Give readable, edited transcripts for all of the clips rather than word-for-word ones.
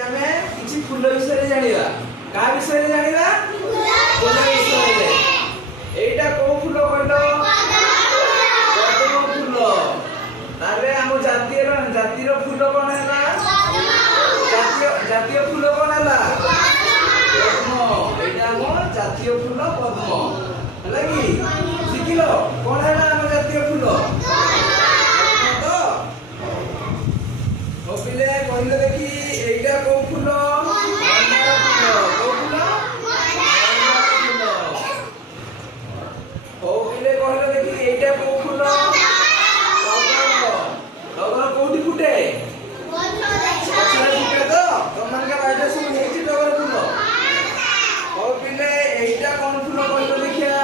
ଆମେ କିଛି ଫୁଲ ବିଷୟରେ ଜାଣିବା। କା ବିଷୟରେ ଜାଣିବା? ଫୁଲ ବିଷୟରେ। ଏଇଟା କୋଉ ଫୁଲ କହିଲ? ପଦ୍ମ ଫୁଲ। ତାପରେ ଆମ ଜାତିର ଫୁଲ କଣ ହେଲା? ଜାତୀୟ ଫୁଲ କଣ ହେଲା? ପଦ୍ମ। ଏଇଟା ଆମ ଜାତୀୟ ଫୁଲ ପଦ୍ମ ହେଲା କି? ଶିଖିଲ କଣ ହେଲା ଆମ ଜାତୀୟ ଫୁଲ? ପିଲେ କହିଲେ ଦେଖି ଏଇଟା କୋଉ ଫୁଲ? ମନ୍ଦାର ଫୁଲ। କୋଉ ଫୁଲ? ମନ୍ଦାର ଫୁଲ। ହଉ ପିଲେ କହିଲେ ଦେଖି ଏଇଟା କୋଉ ଫୁଲ? ଟଗର। ଟଗର କୋଉଠି ଫୁଟେ? ଗଛରେ ଫୁଟେ ତ? ତମମାନଙ୍କ ବାଡ଼ିରେ ସବୁ ହେଇଛି ଟଗର ଫୁଲ। ହଉ ପିଲେ ଏଇଟା କଣ ଫୁଲ କହିଲ ଦେଖିଆ?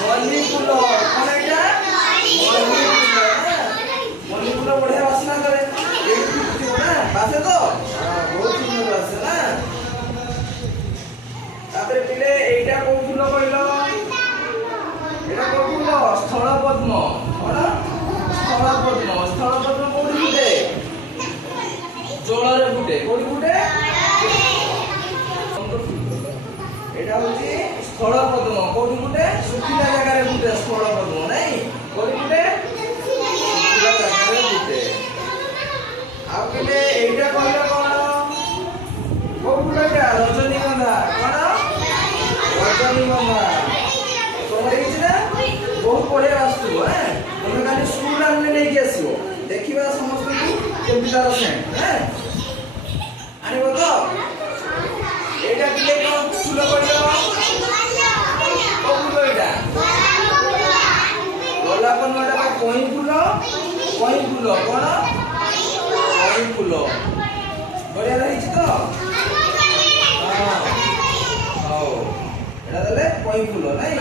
ମଲ୍ଲି ଫୁଲ। କଣ ଏଇଟା? ମଲ୍ଲି ଫୁଲ। ମଲ୍ଲି ଫୁଲ ବଢିଆ ବାସ୍ନା କରେ। बासे तो बहुत सुंदर बासे ना। तापरे पिले एइटा को फूल कइलो? एटा को फूल? स्थल पद्म। कोन? स्थल पद्म। स्थल पद्म कोठी फुटे? जळरे फुटे। कोठी फुटे? एटा होची स्थल पद्म। कोठी फुटे? सुखिला जगह रे फुटे स्थल पद्म नाही। कोठी फुटे? सुखिला जगह रे फुटे। आपले एइटा कहले कोन? को फुलटा? रजनीगंधा। कोन? रजनीगंधा। तोमर हिच ना बहुत बढिया वास्तु है। तुम खाली स्कूल आने नहीं के आसीओ देखिबा समस्त को केमि तार सेंट है आनिबो तो। एइटा पिले कोन फुल कहलो? को फुल एइटा? गोलाप नडा कोई फुल। कोई फुल कोन? कोई फूल बढ़िया रही तो। हाँ हाउ एटा देले कोई फूल नहीं।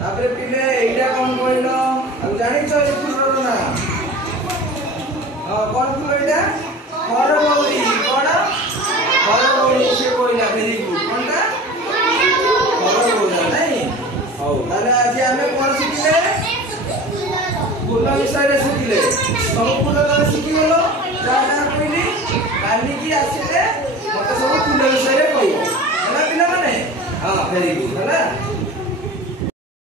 तापरे पिले एइटा कोन कहलो? अब जानिछ ए फूलर ना? हां कोन फूल एइटा? हरगौरी। कोन? हरगौरी से कहला। Very good. कोनटा? हरगौरी नहीं। हाउ ताले आज हमें कोन शिखिले? फूल विषय शिखिले। सब फूल तो शिखिगलो जाना कहली काली की आसिले मते सब फूल विषय कहबो ହେଲା ପିଲା ମାନେ। हां वेरी गुड ହେଲା।